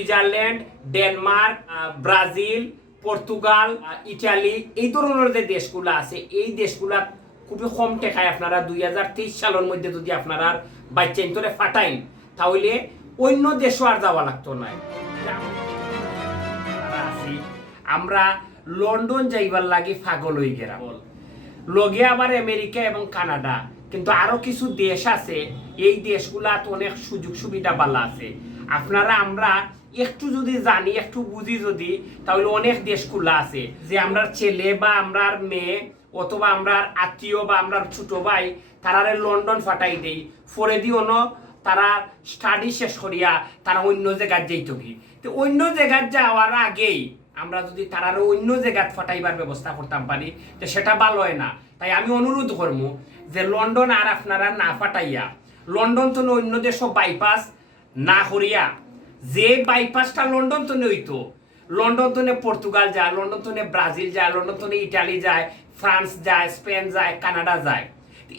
Switzerland, Denmark, Brazil, Portugal, Italy এই ধরনের যে দেশগুলো আছে এই দেশগুলা খুবই কম টাকায় আপনারা 2023 সালের মধ্যে যদি আপনারা বাচ্চা ইন্তরে ফাটাইন তাহলে অন্য দেশও আর যাওয়া লাগতো না। আমরা লন্ডন যাইবার লাগি পাগল হয়ে গেলাম, লগে আবার আমেরিকা এবং কানাডা, কিন্তু আরো কিছু দেশ আছে এই দেশগুলাত অনেক সুযোগ সুবিধা বালা আছে। আপনারা আমরা একটু যদি জানি একটু বুঝি যদি তাহলে অনেক দেশ খোলা আছে যে আমরা ছেলে বা আমরা মেয়ে অথবা আমরা আত্মীয় বা আমরা ছোট ভাই তারারে লন্ডন ফাটাই দেই ফরে দিও ন তারা স্টাডি শেষ করিয়া তারা অন্য জায়গায় যেত কি। তো অন্য জায়গায় যাওয়ার আগেই আমরা যদি তারারও অন্য জায়গায় ফাটাইবার ব্যবস্থা করতাম পারি তো সেটা ভালো হয় না। তাই আমি অনুরোধ করবো যে লন্ডন আর আপনারা না ফাটাইয়া লন্ডন তো অন্য দেশ বাইপাস না করিয়া যে বাইপাসটা লন্ডন তো হইতো, লন্ডন তো পর্তুগাল যায়, লন্ডন তো ব্রাজিল যায়, লন্ডন তো ইটালি যায়, ফ্রান্স যায়, স্পেন যায়, কানাডা যায়।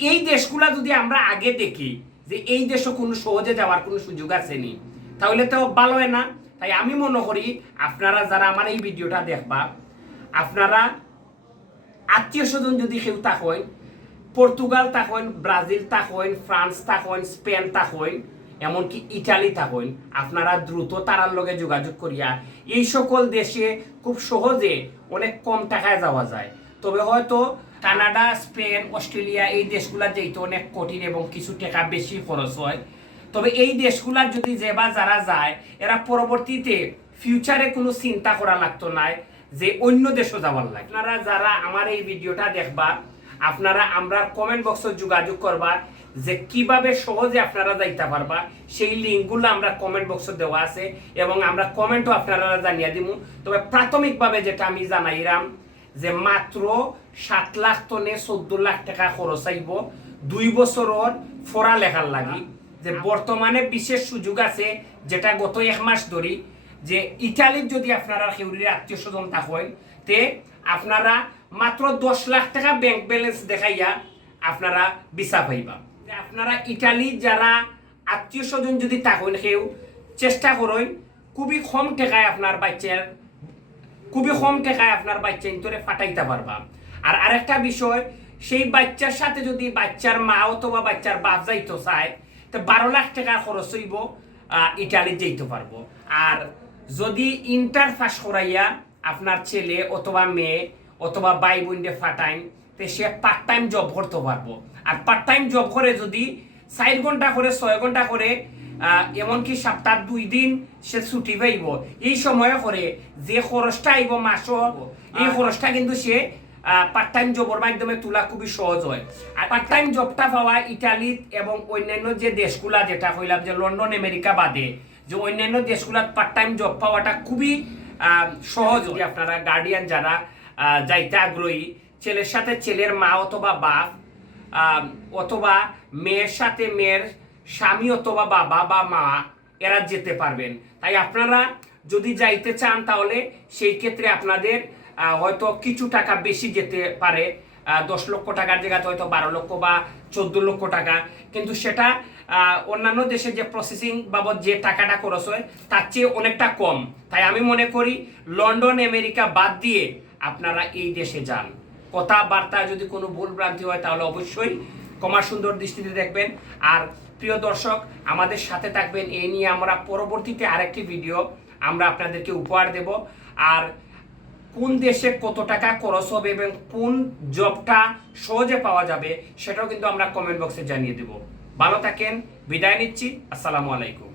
এই দেশগুলা যদি আমরা আগে দেখি যে এই দেশে কোনো সহজে যাওয়ার কোনো সুযোগ আসেনি তাহলে তো ভালো হয় না। তাই আমি মনে করি আপনারা যারা আমার এই ভিডিওটা দেখবা আপনারা আত্মীয় স্বজন যদি কেউ থাকেন, পর্তুগাল থাকেন, ব্রাজিল থাকেন, ফ্রান্স থাকেন, স্পেন থাকেন, এমনকি ইটালি থাকেন, আপনারা দ্রুত তারার লগে যোগাযোগ করিয়া এই সকল দেশে খুব সহজে অনেক কম টাকায় যাওয়া যায়। তবে হয়তো কানাডা, স্পেন, অস্ট্রেলিয়া এই দেশগুলা যেহেতু অনেক কঠিন এবং কিছু টাকা বেশি খরচ হয়, তবে এই দেশগুলার যদি যে বা যারা যায় এরা পরবর্তীতে ফিউচারে কোনো চিন্তা করা লাগতো না যে অন্য দেশে যাওয়ার লাগে। আপনারা যারা আমার এই ভিডিওটা দেখবা আপনারা আমরা কমেন্ট বক্সে যোগাযোগ করবা যে কিভাবে সহজে আপনারা যাইতে পারবা, সেই লিঙ্কগুলো আমরা কমেন্ট বক্সে দেওয়া আছে এবং আমরা কমেন্টও আপনারা জানিয়ে দিব। তবে প্রাথমিকভাবে যেটা আমি জানাইলাম যে মাত্র 7 লাখ টনে 14 লাখ টাকা খরচ আইব 2 বছরের পড়ালেখার লাগি। যে বর্তমানে বিশেষ সুযোগ আছে যেটা গত 1 মাস ধরি যে ইটালির যদি আপনারা কেউরির আত্মীয় স্বজন থাকেন তে আপনারা মাত্র 10 লাখ টাকা ব্যাংক ব্যালেন্স দেখাইয়া আপনারা ভিসা পাইবা। আপনারা ইটালি যারা আত্মীয় স্বজন যদি থাকেন কেউ চেষ্টা করেন খুবই কম টাকায় আপনার বাচ্চা ইন্তরে ফাটাইতে পারবা। আর আরেকটা বিষয়, সেই বাচ্চার সাথে যদি বাচ্চার মা অথবা বাচ্চার বাপ যাইতে চায় তো 12 লাখ টাকা খরচ হইব ইটালি যেতে পারবো। আর যদি ইন্টার পাস করাইয়া আপনার ছেলে অথবা মেয়ে অথবা ভাই বোনকে ফাটাইন তো সে পার্ট টাইম জব করতে পারবো। আর পার্ট টাইম জব করে যদি 4 ঘন্টা করে 6 ঘন্টা করে এমনকি সপ্তাহ 2 দিন সে ছুটি পাইব, এই সময়ে করে যে খরচটা আইব মাসও এই খরচটা কিন্তু সে পার্ট টাইম জবের মাধ্যমে তোলা খুবই সহজ হয়। আর পার্ট টাইম জবটা পাওয়া ইটালি এবং অন্যান্য যে দেশগুলা যেটা কইলাম যে লন্ডন আমেরিকা বাদে যে অন্যান্য দেশগুলাত পার্ট টাইম জব পাওয়াটা খুবই সহজ হয়। আপনারা গার্ডিয়ান যারা যাইতে আগ্রহী, ছেলের সাথে ছেলের মা অথবা বাপ অথবা মেয়ের সাথে মেয়ের স্বামী অথবা বাবা বা মা এরা যেতে পারবেন। তাই আপনারা যদি যাইতে চান তাহলে সেই ক্ষেত্রে আপনাদের হয়তো কিছু টাকা বেশি যেতে পারে, 10 লক্ষ টাকার জায়গাতে হয়তো 12 লক্ষ বা 14 লক্ষ টাকা, কিন্তু সেটা অন্যান্য দেশে যে প্রসেসিং বাবদ যে টাকাটা খরচ হয় তার চেয়ে অনেকটা কম। তাই আমি মনে করি লন্ডন আমেরিকা বাদ দিয়ে আপনারা এই দেশে যান। কথাবার্তা যদি কোনো ভুল ভ্রান্তি হয় তাহলে অবশ্যই ক্ষমা সুন্দর দৃষ্টিতে দেখবেন। আর প্রিয় দর্শক আমাদের সাথে থাকবেন, এই নিয়ে আমরা পরবর্তীতে আরেকটি ভিডিও আমরা আপনাদেরকে উপহার দেব। আর কোন দেশে কত টাকা খরচ হবে এবং কোন জবটা সহজে পাওয়া যাবে সেটাও কিন্তু আমরা কমেন্ট বক্সে জানিয়ে দেব। ভালো থাকেন, বিদায় নিচ্ছি, আসসালামু আলাইকুম।